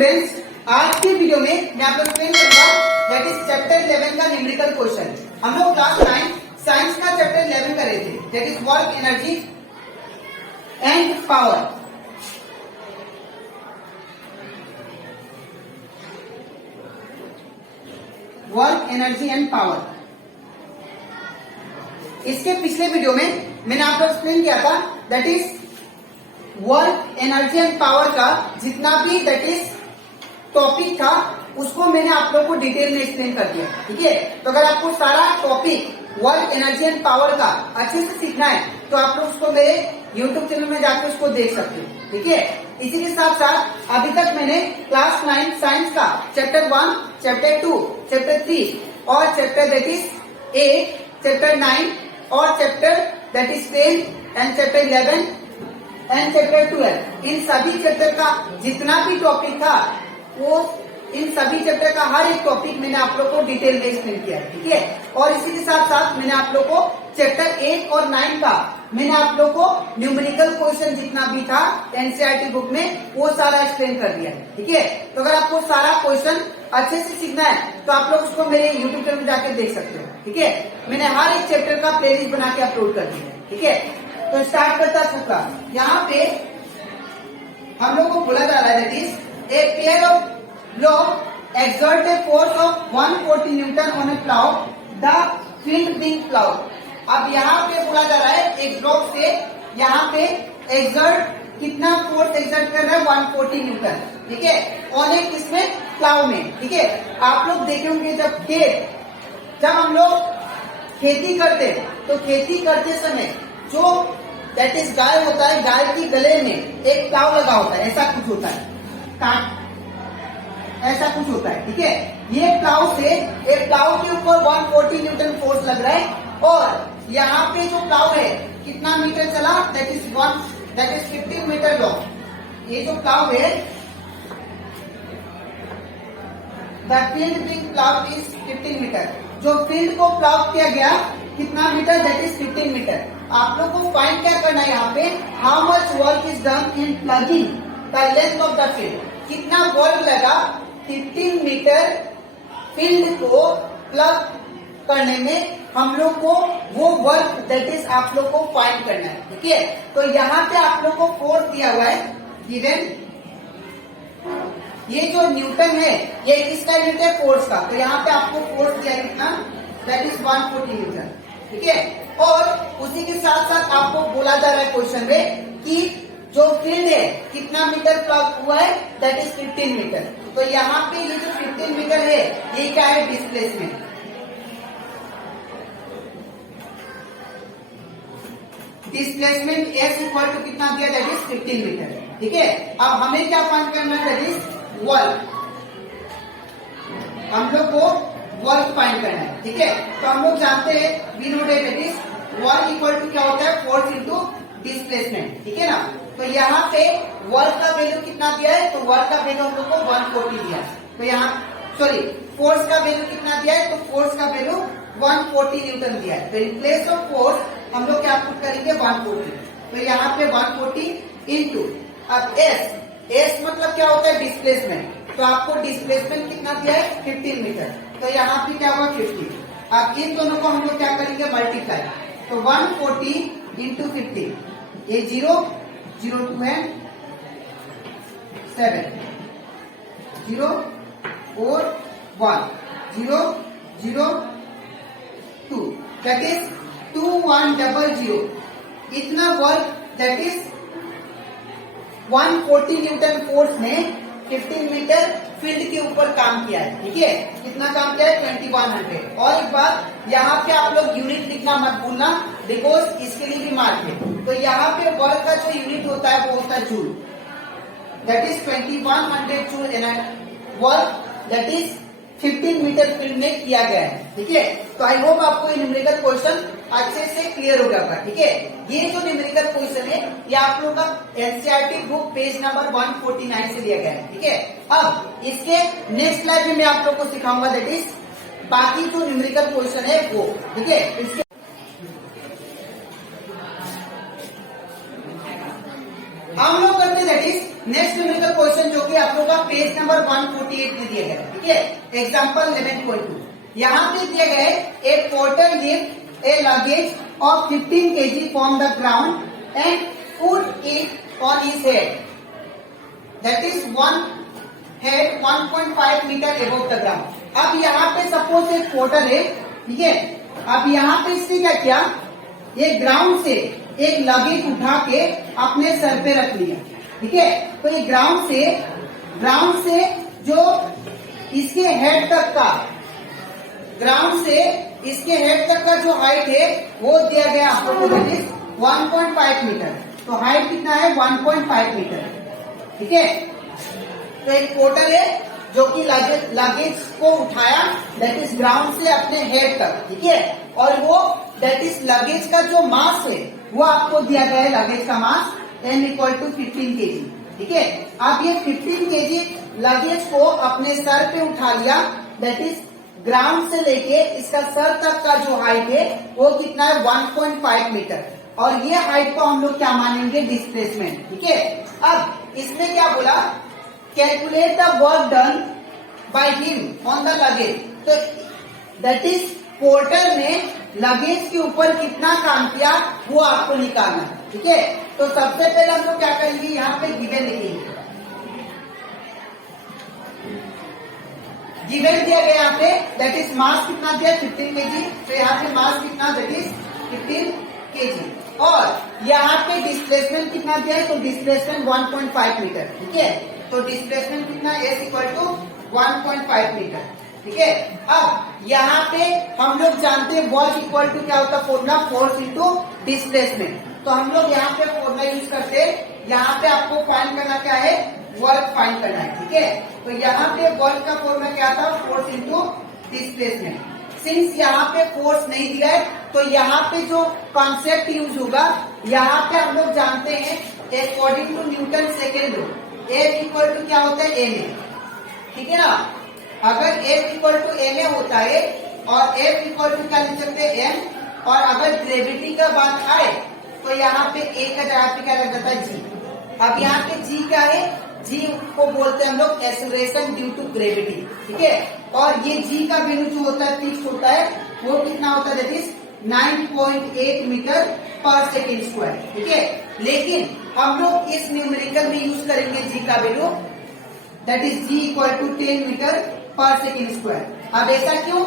Students, आज की video में मैं आपको एक्सप्लेन करूंगा दैट इज चैप्टर 11 का न्यूमेरिकल क्वेश्चन। हम लोग क्लास 9 साइंस का चैप्टर 11 कर रहे थे that is work, energy and power. Work, energy and power. इसके पिछले वीडियो में मैंने आपको एक्सप्लेन किया था that is work, energy and power का जितना भी दैट इज टॉपिक था उसको मैंने आप लोग को डिटेल में एक्सप्लेन कर दिया। ठीक है, तो अगर आपको सारा topic work, energy and power का अच्छे से सीखना है तो आप लोग उसको मेरे यूट्यूब चैनल में जाकर उसको देख सकते हो। ठीक है, इसी के साथ साथ अभी तक मैंने क्लास 9 साइंस का चैप्टर 1, चैप्टर 2, चैप्टर 3 और चैप्टर दैट इज 8, चैप्टर 9 और chapter that is 10 and chapter 11 and chapter 12, इन सभी चैप्टर का जितना भी टॉपिक था वो इन सभी चैप्टर का हर एक टॉपिक मैंने आप लोग को डिटेल में एक्सप्लेन किया है। ठीक है, और इसी के साथ साथ मैंने आप लोग को चैप्टर 8 और 9 का मैंने आप लोग को न्यूमेरिकल क्वेश्चन जितना भी था एनसीईआरटी बुक में वो सारा एक्सप्लेन कर दिया है। ठीक है, तो अगर आपको सारा क्वेश्चन अच्छे से सीखना है तो आप लोग उसको मेरे यूट्यूब चैनल में जाकर देख सकते हो। ठीक है, मैंने हर एक चैप्टर का प्लेलिस्ट बना के अपलोड कर दिया है। ठीक है, तो स्टार्ट करता छुट्टा। यहाँ पे हम लोग को बोला जा रहा है that is a pair of block exert a force of 140 Newton on A plough, the field being plough. अब यहाँ पे बोला जा रहा है एक ब्लॉक से यहाँ पे एक्सर्ट कितना फोर्स एक्सर्ट कर रहा है 140 न्यूटन। ठीक है, ऑन ए किसमें, प्लाउ में। ठीक है, आप लोग देखे होंगे जब हम लोग खेती करते तो खेती करते समय जो दैट इज गाय होता है, गाय की गले में एक प्लाव लगा होता है, ऐसा कुछ होता है, ऐसा कुछ होता है। ठीक है, ये प्लाव से एक प्लाव के ऊपर 140 न्यूटन फोर्स लग रहा है और यहाँ पे जो प्लाव है कितना मीटर चला, दैट इज 15 मीटर लॉन्ग। ये जो प्लाव है the field being plough is 15 metre. जो फील्ड को प्लाव किया गया कितना मीटर, दैट इज 15 मीटर। आप लोग को फाइंड क्या करना है यहाँ पे, how much work is done in plugging the length of the field. कितना वर्क लगा 15 मीटर फील्ड को प्लग करने में हम लोग को, वो वर्क दैट इज आप लोग को फाइंड करना है। ठीक है, तो यहाँ पे आप लोग को फोर्स दिया हुआ है गिवन, ये जो न्यूटन है ये किसका यूनिट है, फोर्स का। तो यहाँ पे आपको फोर्स दिया है कितना, दैट इज 140 न्यूटन। ठीक है, और उसी के साथ साथ आपको बोला जा रहा है क्वेश्चन में कि जो फील्ड है कितना मीटर प्लग हुआ है, दैट इज 15 मीटर। तो यहाँ पे ये जो 15 मीटर है ये क्या है, displacement. Displacement is equal to कितना दिया, दैट इज 15 मीटर। ठीक है, अब हमें क्या फाइंड करना है, दैट इज वर्क। हम लोग को वर्क फाइंड करना है। ठीक है, तो हम लोग जानते हैं we know that is work equal to क्या होता है, फोर्स इनटू डिस्प्लेसमेंट। ठीक है ना, तो यहाँ पे वर्क का वैल्यू कितना दिया है, तो वर्क का वैल्यू हम लोग को 140 दिया है। तो यहाँ सॉरी फोर्स का वैल्यू कितना दिया है, तो फोर्स का वैल्यू 140 न्यूटन दिया है। तो इन प्लेस ऑफ फोर्स हम लोग क्या पुट करेंगे, 140। तो यहाँ पे 140 इंटू अब एस मतलब क्या होता है, डिस्प्लेसमेंट। तो आपको डिस्प्लेसमेंट कितना दिया है, 15 मीटर। तो यहाँ पे क्या हुआ 50। अब इन दोनों को हम लोग क्या करेंगे, मल्टीप्लाई। तो 140 इंटू 50, ये 0 0 2 है 7 0 4 1 0 0 2, दैट इज 2100। इतना work that is 140 Newton force ने 15 मीटर फील्ड के ऊपर काम किया है। ठीक है, कितना काम किया है, 2100। और एक बात, यहाँ पे आप लोग यूनिट लिखना मत भूलना, बिकॉज इसके लिए भी मार्क है। तो यहाँ पे वर्क का जो यूनिट होता है वो होता है joule, that is 2100 joule and work that is 15 metre field में किया गया है। ठीक है, तो आई होप आपको ये न्यूमेरिकल क्वेश्चन अच्छे से क्लियर हो गया होगा। ठीक है, ये जो न्यूमेरिकल क्वेश्चन है ये आप लोगों का एनसीईआरटी बुक पेज नंबर 149 से लिया गया है। ठीक है, अब इसके नेक्स्ट स्लाइड में मैं आप लोग को सिखाऊंगा दैट इज बाकी जो न्यूमेरिकल क्वेश्चन है वो। ठीक है, इसके हम लोग करते that is next numerical question जो कि आप लोग का पेज नंबर 148 में दिया गया है। ठीक है, एग्जाम्पल 11.2 यहाँ पे दिया गया है a porter lift a luggage of 15 kg from the ground and put it on his head, that is one head 1.5 metre above the ground. अब यहाँ पे सपोज एक पोर्टर है, ठीक है, अब यहाँ पे इसने क्या किया, ये ग्राउंड से एक लगेज उठा के अपने सर पे रख लिया। ठीक है, तो ये ग्राउंड से जो इसके हेड तक का, ग्राउंड से इसके हेड तक का जो हाइट है वो दिया गया आपको 1.5 मीटर। तो हाइट कितना है 1.5 मीटर। ठीक है, तो एक पोर्टर है जो कि लगेज को उठाया दैट इज ग्राउंड से अपने हेड तक। ठीक है, और वो दैट इज लगेज का जो मास है वो आपको दिया गया है, लगेज का मास m इक्वल टू 15 kg। ठीक है, आप ये 15 kg लगेज को अपने सर पे उठा लिया, दैट इज ग्राउंड से लेके इसका सर तक का जो हाइट है वो कितना है 1.5 मीटर, और ये हाइट को हम लोग क्या मानेंगे, डिस्प्लेसमेंट। ठीक है, अब इसमें क्या बोला, calculate the work done by him on the luggage. तो दैट इज पोर्टर ने लगेज के ऊपर कितना काम किया वो आपको निकालना है। ठीक है, तो सबसे पहले हम लोग क्या करेंगे, यहाँ पे गिवन लिखेंगे, गिवन दिया गया यहाँ पे दैट इज मास कितना दिया 15 kg, तो यहाँ पे मास कितना दैट इज 15 kg, और यहाँ पे डिस्प्लेसमेंट कितना दिया है, तो डिस्प्लेसमेंट 1.5 मीटर। ठीक है, तो डिस्प्लेसमेंट कितना S इक्वल टू 1.5 मीटर। ठीक है, अब यहाँ पे हम लोग जानते हैं वर्क इक्वल टू क्या होता है, फॉर्मूला फोर्स इंटू डिस्प्लेसमेंट। तो हम लोग यहाँ पे फॉर्मूला यूज करते हैं, यहाँ पे आपको फाइंड करना क्या है, वर्क फाइंड करना है। ठीक है, तो यहाँ पे वर्क का फॉर्मूला क्या था, फोर्स इंटू डिस्प्लेसमेंट। सिंस यहाँ पे फोर्स नहीं दिया है तो यहाँ पे जो कॉन्सेप्ट यूज होगा, यहाँ पे हम लोग जानते हैं according to Newton second law F equal to क्या होता है, ma। ठीक है ना, अगर F इक्वल टू ma होता है और F इक्वल टू क्या लिख सकते हैं m, और अगर ग्रेविटी का बात आए तो यहाँ पे a का जगह पे क्या लग जाता है g। अब यहाँ पे g क्या है, g को बोलते हैं हम लोग एक्सेलरेशन ड्यू टू ग्रेविटी। ठीक है, और ये g का वैल्यू जो होता है फिक्स होता है, वो कितना होता है, दैट इज 9.8 मीटर पर सेकेंड स्क्वायर। ठीक है, लेकिन हम लोग इस न्यूमेरिकल में यूज करेंगे g का value, that is g equal to 10 metre पर सेकेंड स्क्वायर। अब ऐसा क्यों,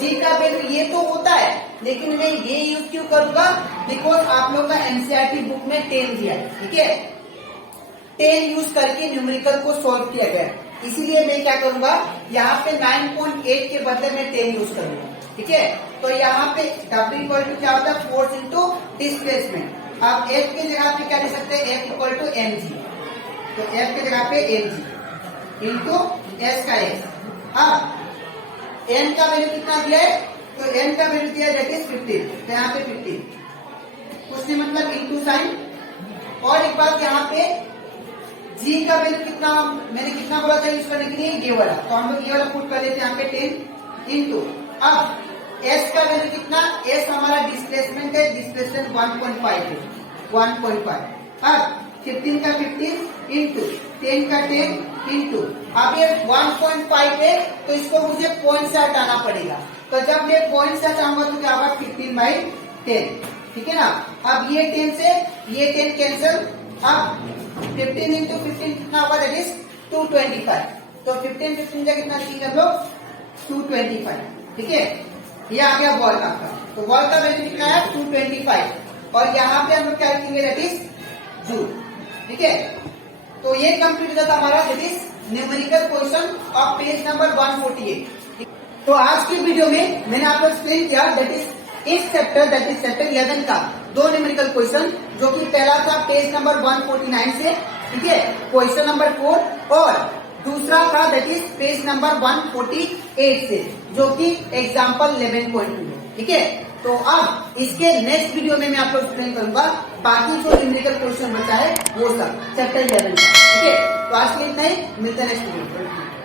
g का वैल्यू ये तो होता है, लेकिन मैं ये यूज क्यों करूंगा, बिकॉज आप लोग का एनसीईआरटी बुक में 10 दिया है। ठीक है, 10 यूज करके न्यूमेरिकल को सॉल्व किया गया, इसीलिए मैं क्या करूंगा, यहाँ पे 9.8 के बदले में 10 यूज करूंगा। ठीक है, तो यहाँ पे W इक्वल टू क्या होता है, फोर्स इंटू डिस्प्लेसमेंट। आप F की जगह पे क्या लिख सकते हैं, F इक्वल टू mg, तो F की जगह पे mg इंटू S का S। अब n का वैल्यू कितना दिया है, तो n का वैल्यू दिया है दैट इज 15, तो यहाँ पे 15 उसने मतलब इंटू साइन। और एक बात, यहाँ पे g का वैल्यू कितना, मैंने कितना बोला था यूज करने के लिए, ये वाला, तो हम लोग ये वाला पुट कर लेते हैं यहाँ पे 10 इंटू, अब S का वैल्यू कितना, S हमारा डिस्प्लेसमेंट है, डिस्प्लेसमेंट 1.5 है, 1.5। अब 15 का 15 इंटू 10 का 10 इंटू, अब ये 1.5 है तो इसको मुझे पॉइंट से हटाना पड़ेगा, तो जब मैं पॉइंट से हटाऊंगा तो क्या होगा 15/10। ठीक है ना, अब ये 10 से ये 10 कैंसिल, अब 15 इंटू 15 कितना होगा, दैट इज 225। तो 15 का कितना लिखेंगे हम लोग, 225। ठीक है, ये आ गया वर्क आपका, तो वर्क का वैल्यू कितना है 225, और यहाँ पे हम लोग क्या लिखेंगे, दैट इज जूल। ठीक है, तो ये कंप्लीट हो जाता हमारा that is numerical question of page number 148। तो आज की वीडियो में मैंने आपको एक्सप्लेन किया दैट इज इस चैप्टर, दैट इज चैप्टर 11 का 2 न्यूमेरिकल क्वेश्चन, जो कि पहला था पेज नंबर 149 से, ठीक है, क्वेश्चन नंबर 4, और दूसरा था दैट इज पेज नंबर 148 से, जो कि एग्जाम्पल 11.2 है। ठीक है, तो अब इसके नेक्स्ट वीडियो में मैं आपको एक्सप्लेन करूंगा बाकी जो न्यूमेरिकल क्वेश्चन बचा है वो सब चैप्टर 11 का। ठीक है, तो आज के लिए इतना ही, मिलते हैं नेक्स्ट वीडियो।